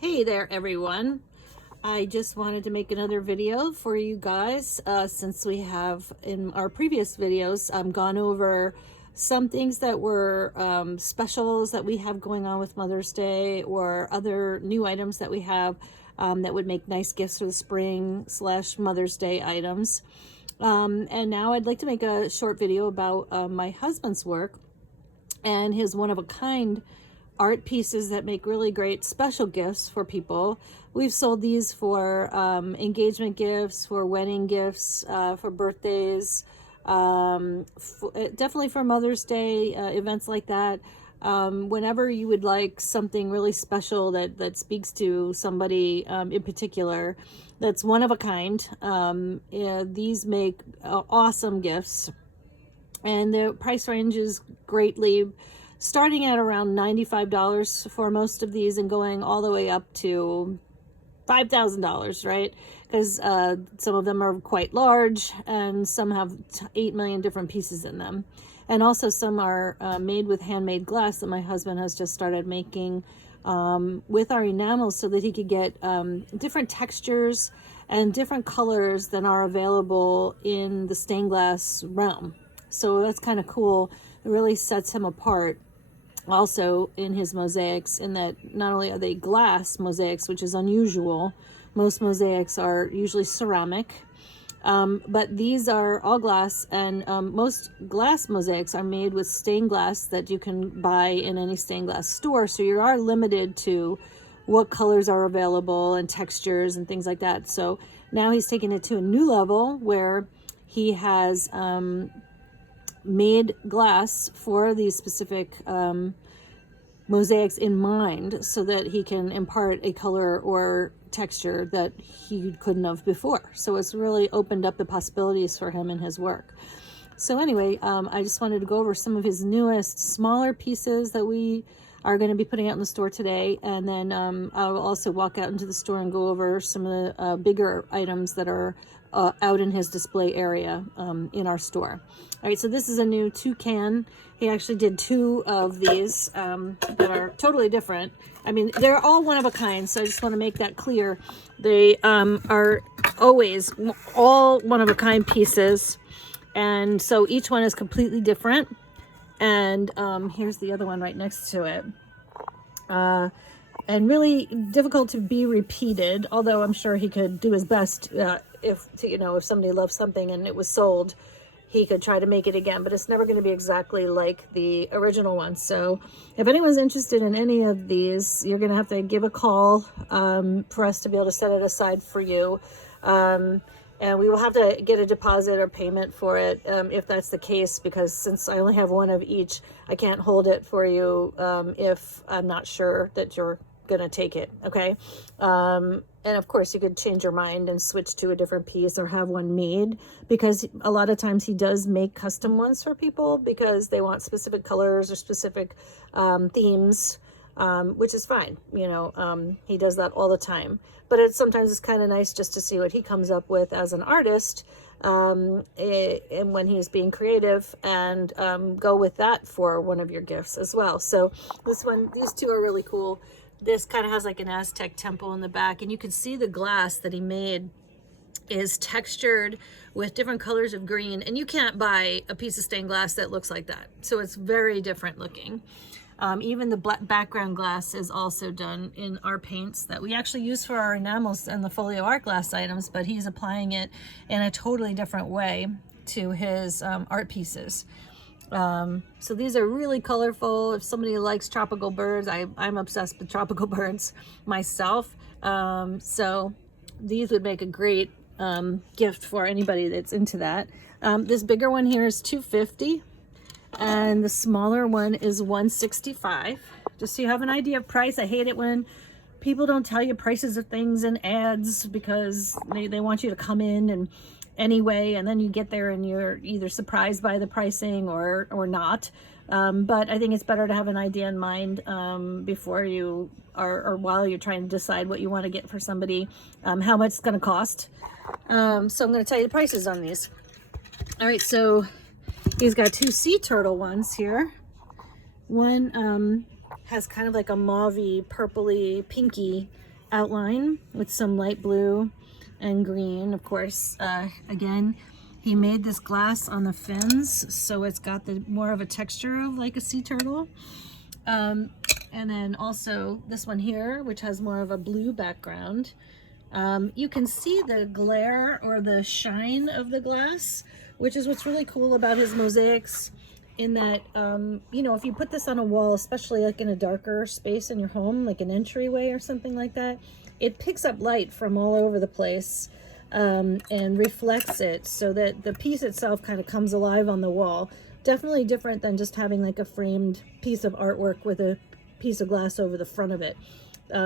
Hey there, everyone. I just wanted to make another video for you guys since we have in our previous videos gone over some things that were specials that we have going on with Mother's Day, or other new items that we have that would make nice gifts for the spring / Mother's Day items. And now I'd like to make a short video about my husband's work and his one-of-a-kind art pieces that make really great special gifts for people. We've sold these for engagement gifts, for wedding gifts, for birthdays, definitely for Mother's Day, events like that. Whenever you would like something really special that speaks to somebody in particular, that's one of a kind. These make awesome gifts, and the price range is greatly starting at around $95 for most of these and going all the way up to $5,000, right? Because some of them are quite large and some have 8 million different pieces in them. And also some are made with handmade glass that my husband has just started making with our enamels, so that he could get different textures and different colors than are available in the stained glass realm. So that's kind of cool. It really sets him apart also in his mosaics, in that not only are they glass mosaics, which is unusual. Most mosaics are usually ceramic, but these are all glass, and most glass mosaics are made with stained glass that you can buy in any stained glass store. So you are limited to what colors are available and textures and things like that. So now he's taking it to a new level where he has made glass for these specific mosaics in mind, so that he can impart a color or texture that he couldn't have before. So it's really opened up the possibilities for him in his work. So anyway, I just wanted to go over some of his newest smaller pieces that we are going to be putting out in the store today, and then I'll also walk out into the store and go over some of the bigger items that are out in his display area in our store. All right, so this is a new toucan. He actually did two of these that are totally different. I mean, they're all one of a kind, so I just want to make that clear. They are always all one of a kind pieces, and so each one is completely different. And here's the other one right next to it. And really difficult to be repeated, although I'm sure he could do his best if somebody loves something and it was sold, he could try to make it again, but it's never going to be exactly like the original one. So if anyone's interested in any of these, you're going to have to give a call for us to be able to set it aside for you. And we will have to get a deposit or payment for it if that's the case, because since I only have one of each, I can't hold it for you if I'm not sure that you're going to take it, okay? And of course, you could change your mind and switch to a different piece or have one made, because a lot of times he does make custom ones for people because they want specific colors or specific themes. Which is fine, he does that all the time. But sometimes it's kind of nice just to see what he comes up with as an artist, and when he's being creative, and go with that for one of your gifts as well. So these two are really cool. This kind of has like an Aztec temple in the back, and you can see the glass that he made is textured with different colors of green, and you can't buy a piece of stained glass that looks like that. So it's very different looking. Even the black background glass is also done in our paints that we actually use for our enamels and the folio art glass items, but he's applying it in a totally different way to his art pieces. So these are really colorful. If somebody likes tropical birds, I'm obsessed with tropical birds myself. So these would make a great gift for anybody that's into that. This bigger one here is $250. And the smaller one is $165. Just so you have an idea of price. I hate it when people don't tell you prices of things in ads, because they want you to come in and anyway, and then you get there and you're either surprised by the pricing or not. But I think it's better to have an idea in mind before you or while you're trying to decide what you want to get for somebody, how much it's going to cost. So I'm going to tell you the prices on these. All right, so he's got two sea turtle ones here. One has kind of like a mauvey, purpley, pinky outline with some light blue and green, of course. Again, he made this glass on the fins, so it's got the more of a texture of like a sea turtle. And then also this one here, which has more of a blue background. You can see the glare or the shine of the glass, which is what's really cool about his mosaics, in that, you know, if you put this on a wall, especially like in a darker space in your home, like an entryway or something like that, it picks up light from all over the place and reflects it so that the piece itself kind of comes alive on the wall. Definitely different than just having like a framed piece of artwork with a piece of glass over the front of it.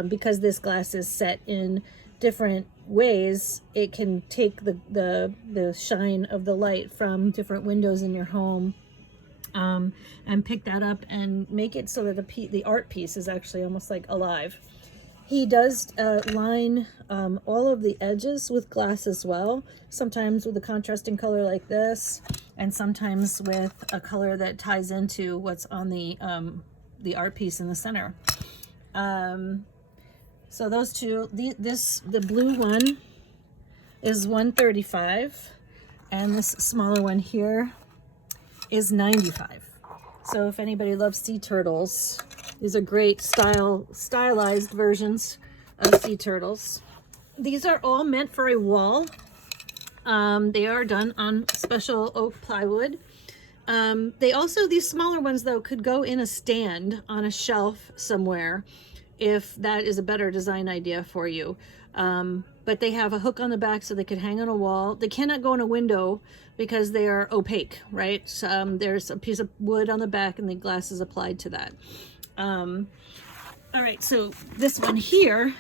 Because this glass is set in different ways, it can take the shine of the light from different windows in your home and pick that up and make it so that the art piece is actually almost like alive. He does line all of the edges with glass as well, sometimes with a contrasting color like this, and sometimes with a color that ties into what's on the art piece in the center. So those two, the blue one is $135, and this smaller one here is $95. So if anybody loves sea turtles, these are great stylized versions of sea turtles. These are all meant for a wall. They are done on special oak plywood. They also, these smaller ones though, could go in a stand on a shelf somewhere if that is a better design idea for you. But they have a hook on the back so they could hang on a wall. They cannot go in a window because they are opaque, right? There's a piece of wood on the back and the glass is applied to that. All right, so this one here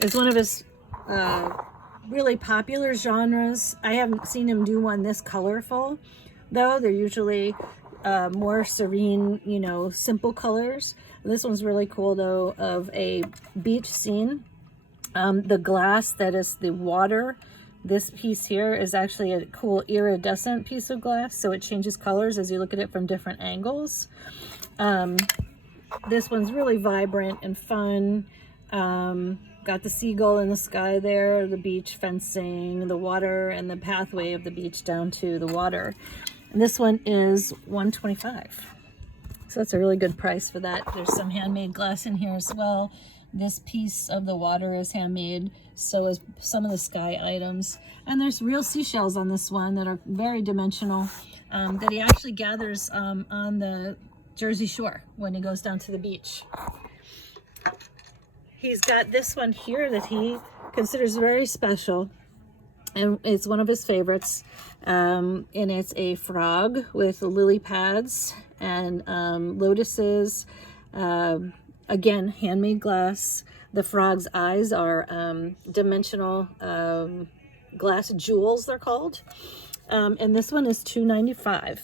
is one of his really popular genres. I haven't seen him do one this colorful, though. They're usually more serene, you know, simple colors. This one's really cool, though, of a beach scene. The glass that is the water, this piece here is actually a cool iridescent piece of glass, so it changes colors as you look at it from different angles. This one's really vibrant and fun. Got the seagull in the sky there, the beach fencing, the water, and the pathway of the beach down to the water. And this one is $125. So that's a really good price for that. There's some handmade glass in here as well. This piece of the water is handmade, so is some of the sky items. And there's real seashells on this one that are very dimensional, that he actually gathers on the Jersey Shore when he goes down to the beach. He's got this one here that he considers very special, and it's one of his favorites. And it's a frog with lily pads and lotuses. Again, handmade glass. The frog's eyes are dimensional glass jewels, they're called. And this one is $2.95.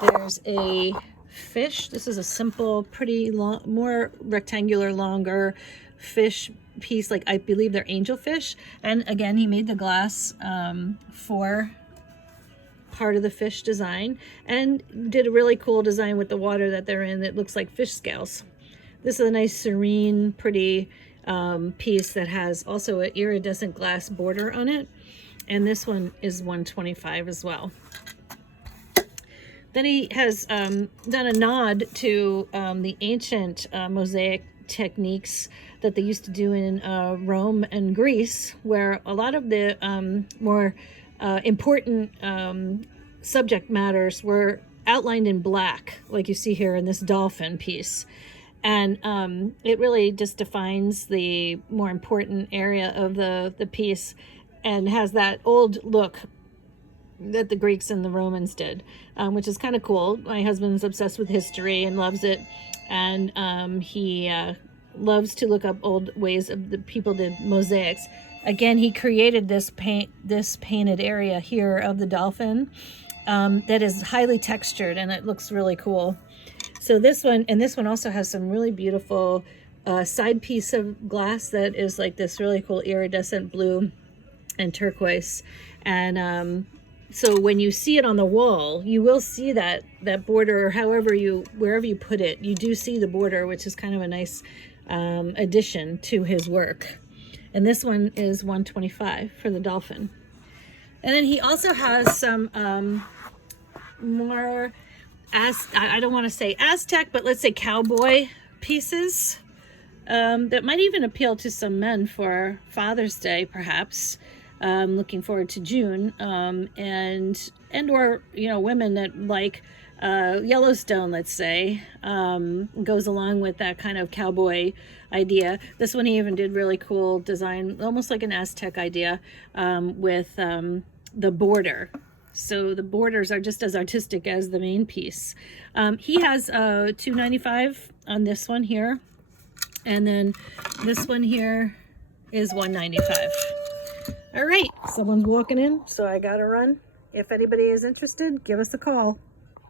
There's a fish. This is a simple, pretty long, more rectangular, longer fish piece. Like, I believe they're angelfish. And again, he made the glass for part of the fish design and did a really cool design with the water that they're in that looks like fish scales. This is a nice, serene, pretty piece that has also an iridescent glass border on it. And this one is $125 as well. Then he has done a nod to the ancient mosaic techniques that they used to do in Rome and Greece, where a lot of the more important subject matters were outlined in black, like you see here in this dolphin piece. And it really just defines the more important area of the piece and has that old look that the Greeks and the Romans did, which is kind of cool. My husband's obsessed with history and loves it, and he loves to look up old ways of the people did mosaics. Again, he created this painted area here of the dolphin that is highly textured, and it looks really cool. So this one, and this one also has some really beautiful side piece of glass that is like this really cool iridescent blue and turquoise. And So when you see it on the wall, you will see that border, or wherever you put it, you do see the border, which is kind of a nice addition to his work. And this one is 125 for the dolphin. And then he also has some more, I don't want to say Aztec, but let's say cowboy pieces that might even appeal to some men for Father's Day, perhaps. Looking forward to June, and or women that like Yellowstone, let's say, goes along with that kind of cowboy idea. This one he even did really cool design, almost like an Aztec idea, with the border. So the borders are just as artistic as the main piece. He has $2.95 on this one here, and then this one here is $1.95. All right, someone's walking in, so I gotta run. If anybody is interested, give us a call.